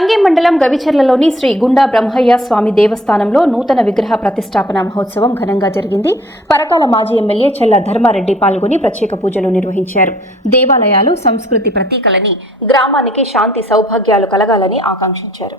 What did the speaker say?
కంగి మండలం గవిచర్లలోని శ్రీ గుండా బ్రహ్మయ్య స్వామి దేవస్థానంలో నూతన విగ్రహ ప్రతిష్టాపన మహోత్సవం ఘనంగా జరిగింది. పరకాల మాజీ ఎమ్మెల్యే చెల్ల ధర్మారెడ్డి పాల్గొని ప్రత్యేక పూజలు నిర్వహించారు. దేవాలయాలు సంస్కృతి ప్రతీకలని, గ్రామానికి శాంతి సౌభాగ్యాలు కలగాలని ఆకాంక్షించారు.